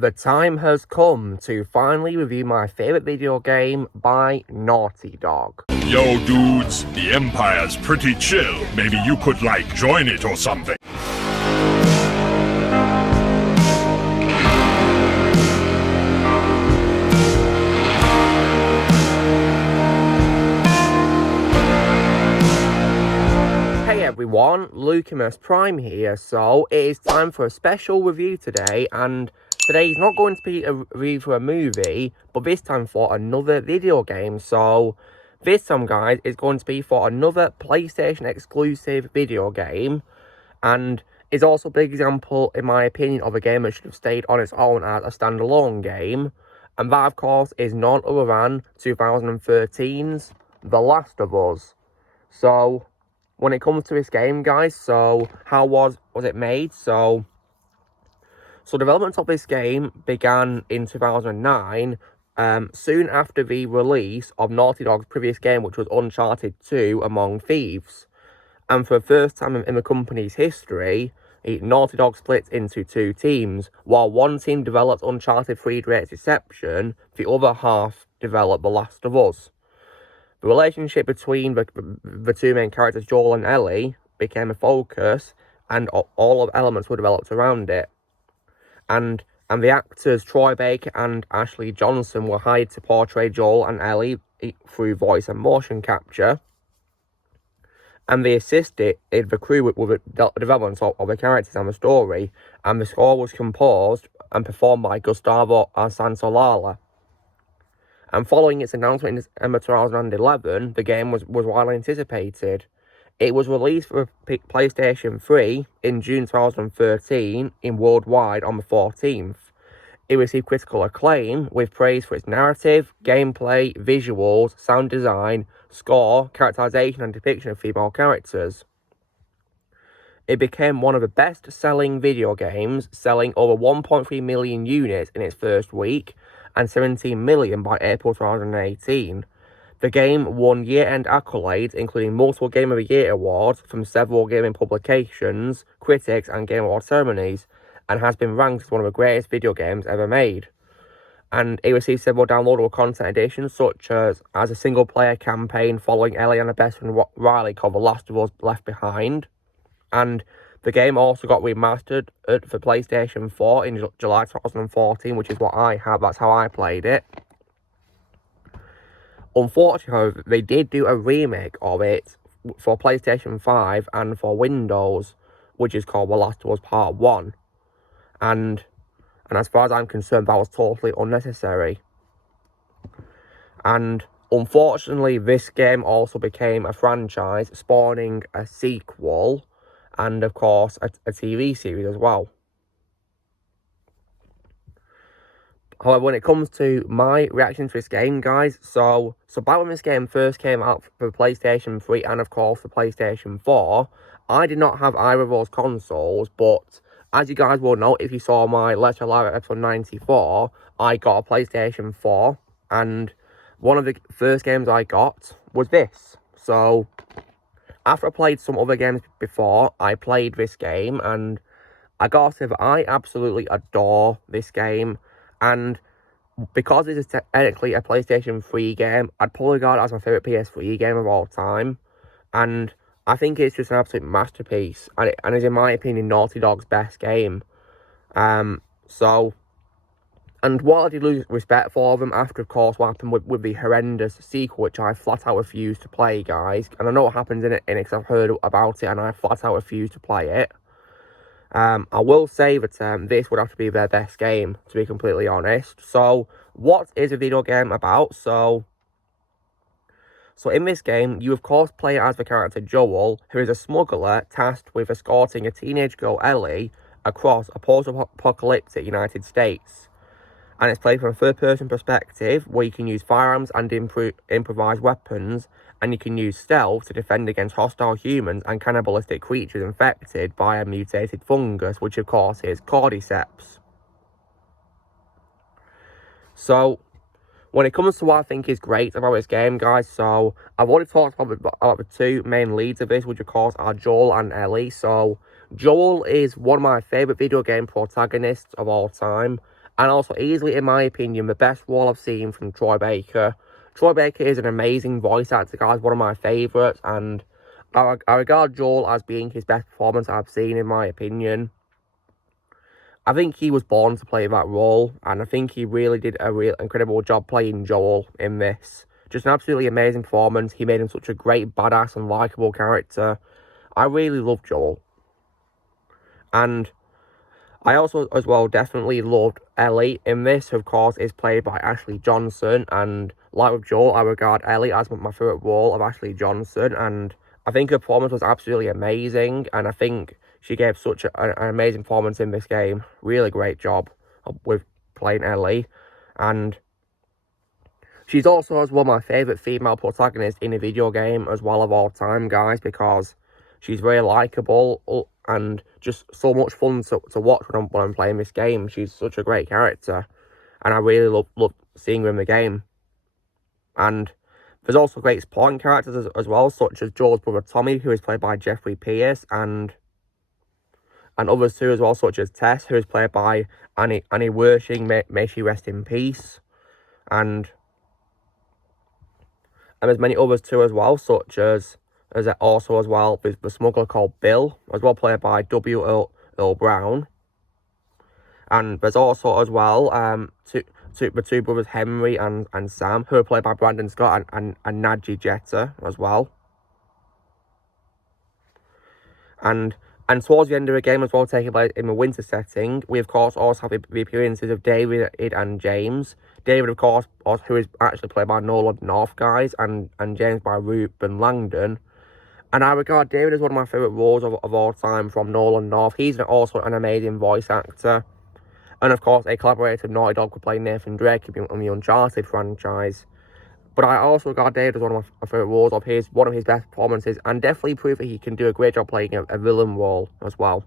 The time has come to finally review my favourite video game by Naughty Dog. Yo, dudes, the Empire's pretty chill. Maybe you could, join it or something. Hey everyone, Lucamus Prime here. So, it is time for a special review today, and today is not going to be a review for a movie, but this time for another video game. So, this time, guys, is going to be for another PlayStation exclusive video game, and is also a big example, in my opinion, of a game that should have stayed on its own as a standalone game, and that, of course, is none other than 2013's The Last of Us. So, when it comes to this game, guys, so how was it made? So development of this game began in 2009, soon after the release of Naughty Dog's previous game, which was Uncharted 2: Among Thieves. And for the first time in the company's history, Naughty Dog split into two teams. While one team developed Uncharted 3: Drake's Deception, the other half developed The Last of Us. The relationship between the two main characters, Joel and Ellie, became a focus, and all of the elements were developed around it. And the actors Troy Baker and Ashley Johnson were hired to portray Joel and Ellie through voice and motion capture. And they assisted the crew with the development of the characters and the story. And the score was composed and performed by Gustavo Santaolalla. And following its announcement in December 2011, the game was widely anticipated. It was released for PlayStation 3 in June 2013 in worldwide on the 14th. It received critical acclaim with praise for its narrative, gameplay, visuals, sound design, score, characterization and depiction of female characters. It became one of the best-selling video games, selling over 1.3 million units in its first week, and 17 million by April 2018. The game won year-end accolades, including multiple Game of the Year awards from several gaming publications, critics, and Game Award ceremonies, and has been ranked as one of the greatest video games ever made. And it received several downloadable content additions, such as a single-player campaign following Ellie and her best friend Riley called The Last of Us Left Behind. And the game also got remastered for PlayStation 4 in July 2014, which is what I have. That's how I played it. Unfortunately, however, they did do a remake of it for PlayStation 5 and for Windows, which is called The Last of Us Part 1. And as far as I'm concerned, that was totally unnecessary. And unfortunately, this game also became a franchise, spawning a sequel, and of course a TV series as well. However, when it comes to my reaction to this game, guys, so back when this game first came out for PlayStation 3 and of course for PlayStation 4, I did not have either of those consoles, but as you guys will know, if you saw my Let's Live episode 94, I got a PlayStation 4, and one of the first games I got was this. So after I played some other games before, I played this game, and I gotta say that I absolutely adore this game. And because it is technically a PlayStation 3 game, I'd probably regard it as my favourite PS3 game of all time. And I think it's just an absolute masterpiece, and is, in my opinion, Naughty Dog's best game. And while I did lose respect for them after, of course, what happened with the horrendous sequel, which I flat out refuse to play, guys. And I know what happens in it because I've heard about it, and I flat out refuse to play it. I will say that this would have to be their best game, to be completely honest. So, what is a video game about? So in this game, you of course play as the character Joel, who is a smuggler tasked with escorting a teenage girl, Ellie, across a post-apocalyptic United States. And it's played from a third-person perspective, where you can use firearms and improvised weapons, and you can use stealth to defend against hostile humans and cannibalistic creatures infected by a mutated fungus, which of course is Cordyceps. So, when it comes to what I think is great about this game, guys, so I've already talked about the two main leads of this, which of course are Joel and Ellie. So, Joel is one of my favourite video game protagonists of all time. And also, easily, in my opinion, the best role I've seen from Troy Baker. Troy Baker is an amazing voice actor, guys, one of my favourites, and I regard Joel as being his best performance I've seen, in my opinion. I think he was born to play that role, and I think he really did a real incredible job playing Joel in this. Just an absolutely amazing performance. He made him such a great, badass, and likeable character. I really love Joel. And I also, as well, definitely loved Ellie in this, who, of course, is played by Ashley Johnson. And like with Joel, I regard Ellie as my favourite role of Ashley Johnson. And I think her performance was absolutely amazing. And I think she gave such an amazing performance in this game. Really great job with playing Ellie. And she's also as well my favourite female protagonist in a video game as well of all time, guys, because she's very likeable and just so much fun to watch when I'm playing this game. She's such a great character, and I really love seeing her in the game. And there's also great supporting characters as well, such as Joel's brother Tommy, who is played by Jeffrey Pierce, and others too as well, such as Tess, who is played by Annie Wershing, may she rest in peace. And there's many others too as well, such as also as well with the smuggler called Bill, as well played by W. Earl Brown. And there's also as well the two brothers Henry and Sam, who are played by Brandon Scott and Nadji Jeter as well. And towards the end of the game as well, taking place in the winter setting, we of course also have the appearances of David and James. David, of course, who is actually played by Nolan North, guys, and James by Ruben Langdon. And I regard David as one of my favourite roles of all time from Nolan North. He's also an amazing voice actor. And of course, a collaborator of Naughty Dog for playing Nathan Drake on the Uncharted franchise. But I also regard David as one of my favourite roles of his, one of his best performances, and definitely prove that he can do a great job playing a villain role as well.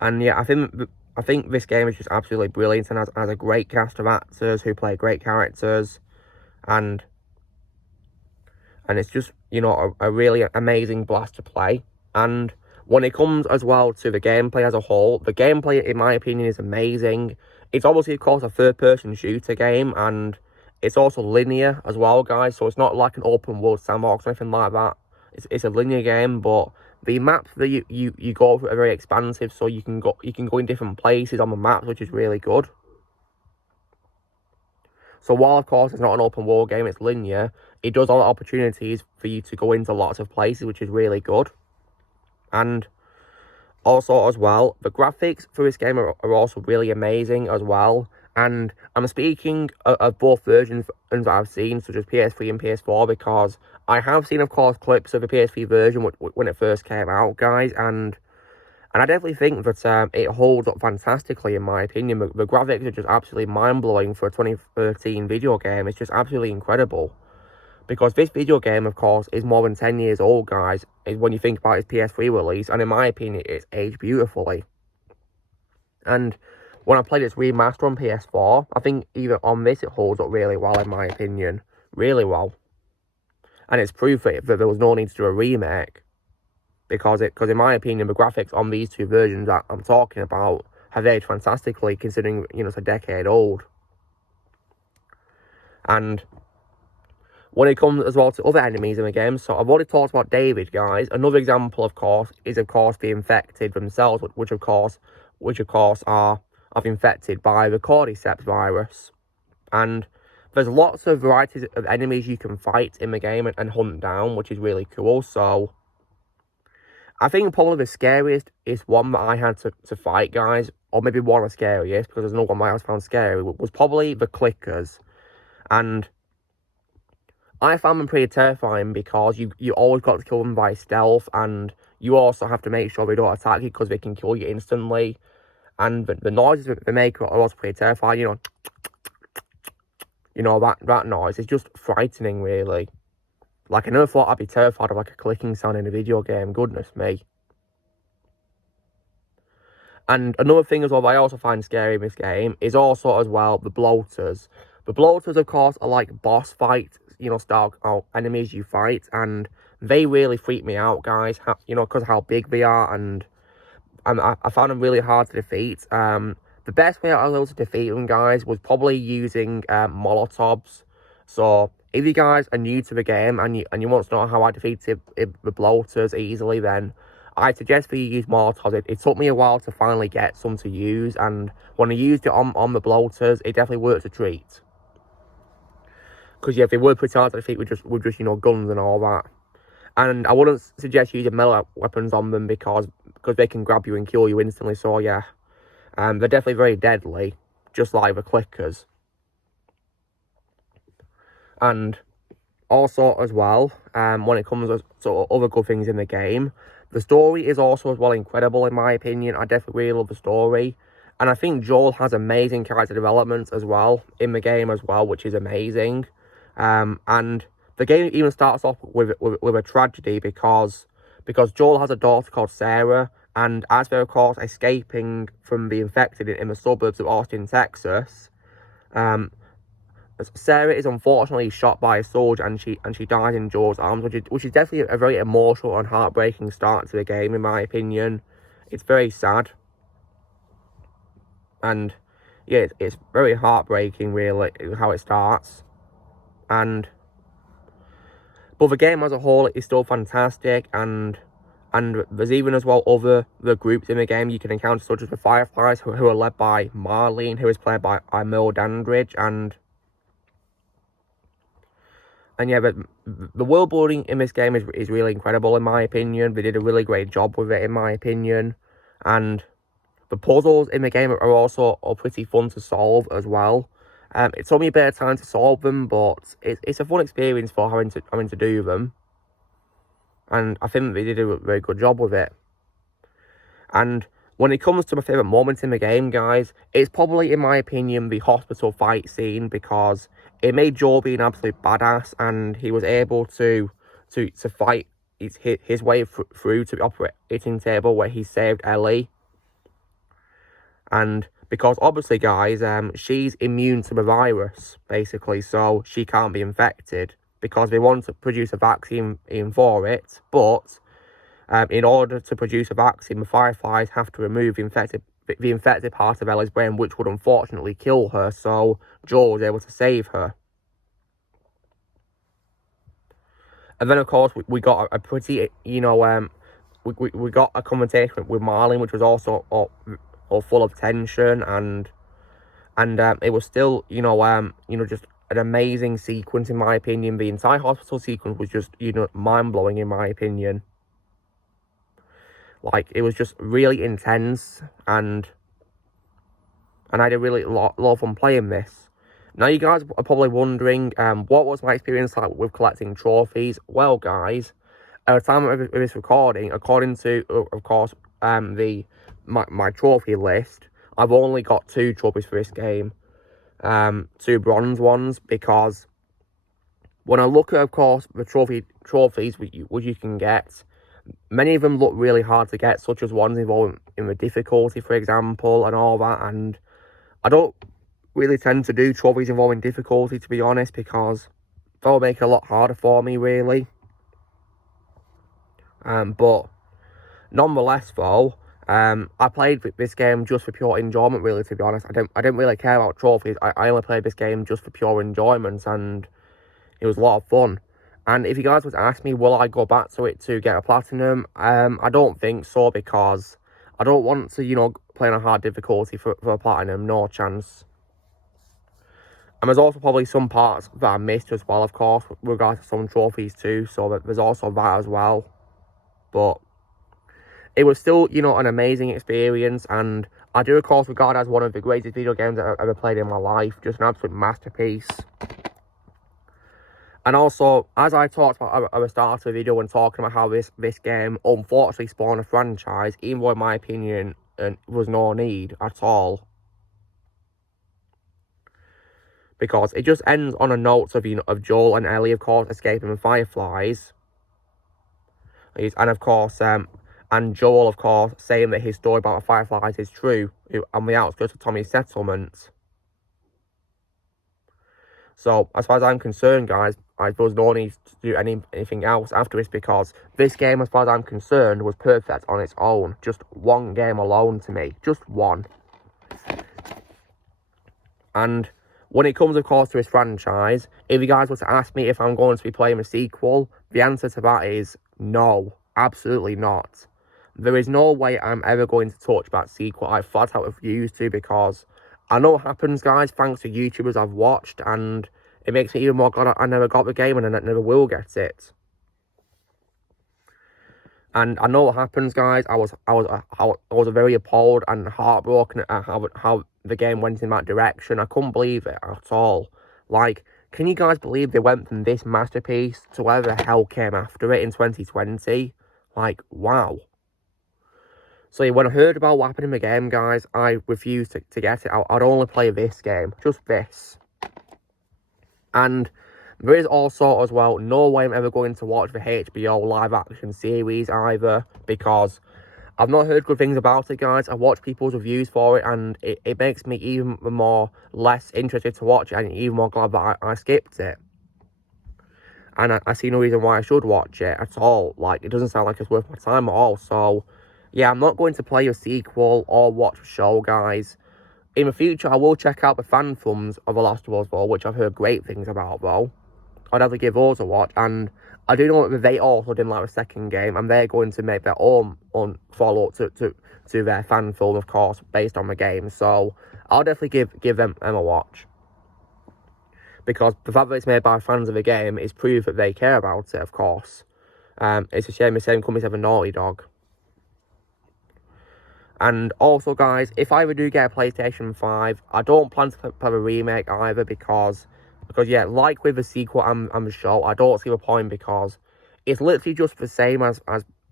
And yeah, I think this game is just absolutely brilliant and has a great cast of actors who play great characters, and it's just, you know, a really amazing blast to play. And when it comes as well to the gameplay as a whole, the gameplay, in my opinion, is amazing. It's obviously, of course, a third-person shooter game, and it's also linear as well, guys. So it's not like an open-world sandbox or anything like that. It's a linear game, but the maps that you go through are very expansive, so you can go in different places on the map, which is really good. So while, of course, it's not an open-world game, it's linear, it does allow opportunities for you to go into lots of places, which is really good. And also, as well, the graphics for this game are also really amazing as well. And I'm speaking of both versions that I've seen, such as PS3 and PS4, because I have seen, of course, clips of the PS3 version when it first came out, guys. And I definitely think that it holds up fantastically, in my opinion. The graphics are just absolutely mind-blowing for a 2013 video game. It's just absolutely incredible. Because this video game, of course, is more than 10 years old, guys, when you think about its PS3 release. And in my opinion, it's aged beautifully. And when I played its remaster on PS4, I think even on this, it holds up really well, in my opinion. Really well. And it's proof that there was no need to do a remake. Because in my opinion, the graphics on these two versions that I'm talking about have aged fantastically, considering, you know, it's a decade old. And when it comes as well to other enemies in the game, so I've already talked about David, guys. Another example, of course, is of course the infected themselves, which of course are infected by the Cordyceps virus. And there's lots of varieties of enemies you can fight in the game and hunt down, which is really cool. So I think probably the scariest is one that I had to fight, guys, or maybe one of the scariest, because there's no one that I was found scary, was probably the clickers. And I found them pretty terrifying because you always got to kill them by stealth, and you also have to make sure they don't attack you because they can kill you instantly. And the noises they make are also pretty terrifying, you know, that noise is just frightening, really. Like, I never thought I'd be terrified of like a clicking sound in a video game, goodness me. And another thing as well that I also find scary in this game is also as well the bloaters. The bloaters, of course, are like boss fights, you know, style enemies you fight, and they really freak me out, guys, you know, because of how big they are, and I found them really hard to defeat. The best way I was able to defeat them, guys, was probably using Molotovs. So if you guys are new to the game and you want to know how I defeated the bloaters easily, then I suggest that you use Molotovs. It took me a while to finally get some to use, and when I used it on the bloaters, it definitely worked a treat. Because yeah, they were pretty hard to defeat with just guns and all that. And I wouldn't suggest using melee weapons on them because they can grab you and kill you instantly. So yeah, they're definitely very deadly, just like the clickers. And also as well, when it comes to other good things in the game, the story is also as well incredible in my opinion. I definitely really love the story. And I think Joel has amazing character development as well in the game as well, which is amazing. And the game even starts off with a tragedy because Joel has a daughter called Sarah, and as they're of course escaping from the infected in the suburbs of Austin, Texas, Sarah is unfortunately shot by a soldier and she dies in Joel's arms, which is definitely a very emotional and heartbreaking start to the game in my opinion. It's very sad. And yeah, it's very heartbreaking really how it starts. But the game as a whole is still fantastic, and there's even as well the groups in the game you can encounter, such as the Fireflies, who are led by Marlene, who is played by Merle Dandridge, and yeah, the world building in this game is really incredible in my opinion. They did a really great job with it in my opinion, and the puzzles in the game are also pretty fun to solve as well. It took me a bit of time to solve them, but it's a fun experience for having to do them. And I think they did a very good job with it. And when it comes to my favourite moments in the game, guys, it's probably, in my opinion, the hospital fight scene, because it made Joel be an absolute badass, and he was able to fight his way through to the operating table where he saved Ellie. And because obviously, guys, she's immune to the virus, basically, so she can't be infected, because they want to produce a vaccine for it. But in order to produce a vaccine, the Fireflies have to remove the infected part of Ellie's brain, which would unfortunately kill her, so Joel was able to save her. And then, of course, we got a pretty, we got a conversation with Marlene, which was also full of tension, and it was still, just an amazing sequence in my opinion. The entire hospital sequence was just, mind-blowing in my opinion. Like, it was just really intense, and I had a really lot of fun playing this. Now, you guys are probably wondering, what was my experience like with collecting trophies? Well, guys, at the time of this recording, according to, of course, my trophy list, I've only got 2 trophies for this game. 2 bronze ones, because when I look at, of course, the trophies which you can get, many of them look really hard to get, such as ones involving in the difficulty, for example, and all that. And I don't really tend to do trophies involving difficulty, to be honest, because that will make it a lot harder for me, really. But nonetheless, though, I played this game just for pure enjoyment, really, to be honest. I didn't really care about trophies. I only played this game just for pure enjoyment, and it was a lot of fun. And if you guys would ask me, will I go back to it to get a platinum? I don't think so, because I don't want to, play on a hard difficulty for a platinum. No chance. And there's also probably some parts that I missed as well, of course, with regards to some trophies too. So there's also that as well. But it was still, an amazing experience, and I do, of course, regard it as one of the greatest video games I've ever played in my life. Just an absolute masterpiece. And also, as I talked about at the start of the video when talking about how this game unfortunately spawned a franchise, even though in my opinion there was no need at all. Because it just ends on a note of Joel and Ellie, of course, escaping the Fireflies. And of course, and Joel, of course, saying that his story about the Fireflies is true on the outskirts of Tommy's settlement. So, as far as I'm concerned, guys, was no need to do anything else after this, because this game, as far as I'm concerned, was perfect on its own. Just one game alone to me. Just one. And when it comes, of course, to this franchise, if you guys were to ask me if I'm going to be playing a sequel, the answer to that is no. Absolutely not. There is no way I'm ever going to touch that sequel. I flat out refuse to, because I know what happens, guys, thanks to YouTubers I've watched, and it makes me even more glad I never got the game and I never will get it. And I know what happens, guys. I was very appalled and heartbroken at how the game went in that direction. I couldn't believe it at all. Like, can you guys believe they went from this masterpiece to whatever the hell came after it in 2020? Like, wow. So yeah, when I heard about what happened in the game, guys, I refused to get it. I'd only play this game, just this. And there is also, as well, no way I'm ever going to watch the HBO live-action series either, because I've not heard good things about it, guys. I've watched people's reviews for it, and it makes me even less interested to watch it, and even more glad that I skipped it. And I see no reason why I should watch it at all. Like, it doesn't sound like it's worth my time at all. So, yeah, I'm not going to play a sequel or watch a show, guys. In the future, I will check out the fan films of The Last of Us, though, which I've heard great things about, though. I'd have to give those a watch, and I do know that they also didn't like the second game, and they're going to make their own follow-up to their fan film, of course, based on the game. So I'll definitely give them a watch, because the fact that it's made by fans of the game is proof that they care about it, of course. It's a shame the same companies have a Naughty Dog. And also, guys, if I ever do get a PlayStation 5, I don't plan to play a remake either, because yeah, like with the sequel and the show, I don't see the point, because it's literally just the same as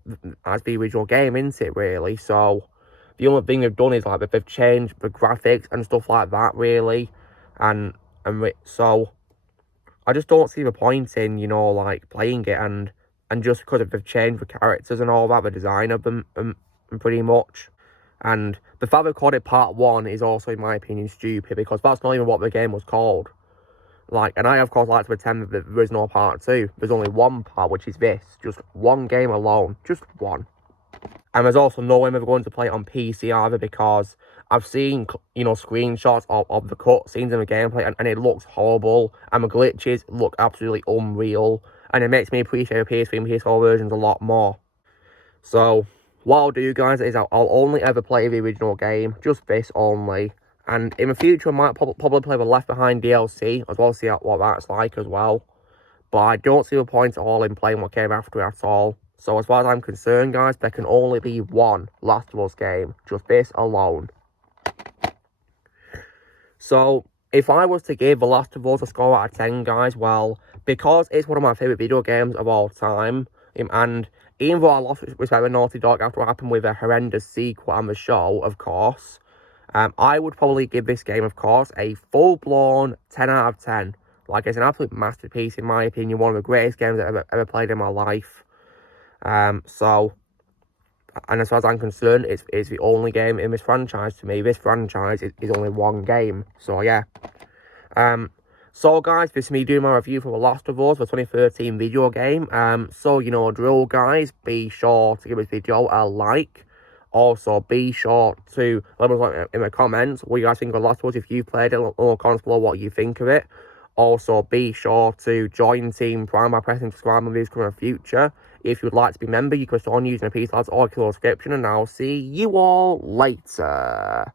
the original game, isn't it, really? So the only thing they've done is, like, they've changed the graphics and stuff like that, really. And so I just don't see the point in, you know, like, playing it, and just because they've changed the characters and all that, the design of them, pretty much. And the fact they called it Part 1 is also, in my opinion, stupid, because that's not even what the game was called. Like, and I, of course, like to pretend that there is no Part 2. There's only one part, which is this. Just one game alone. Just one. And there's also no way I'm ever going to play it on PC either, because I've seen, you know, screenshots of the cutscenes in the gameplay, and it looks horrible, and the glitches look absolutely unreal, and it makes me appreciate the PS3 and PS4 versions a lot more. So what I'll do, guys, is I'll only ever play the original game, just this only. And in the future, I might probably play the Left Behind DLC as well, see what that's like as well. But I don't see the point at all in playing what came after it at all. So as far as I'm concerned, guys, there can only be one Last of Us game, just this alone. So if I was to give The Last of Us a score out of 10, guys, well, because it's one of my favourite video games of all time, and even though I lost respect with Naughty Dog after what happened with a horrendous sequel and the show, of course, I would probably give this game, of course, a full-blown 10 out of 10. Like, it's an absolute masterpiece, in my opinion, one of the greatest games I've ever played in my life. So, and as far as I'm concerned, it's the only game in this franchise to me. This franchise is only one game. So, yeah. So, guys, this is me doing my review for The Last of Us, the 2013 video game. So, you know, drill, guys, be sure to give this video a like. Also, be sure to let me know in the comments what you guys think of The Last of Us. If you've played it, let me know in the comments below what you think of it. Also, be sure to join Team Prime by pressing subscribe on videos coming in the future. If you'd like to be a member, you can start on using a piece of or description, and I'll see you all later.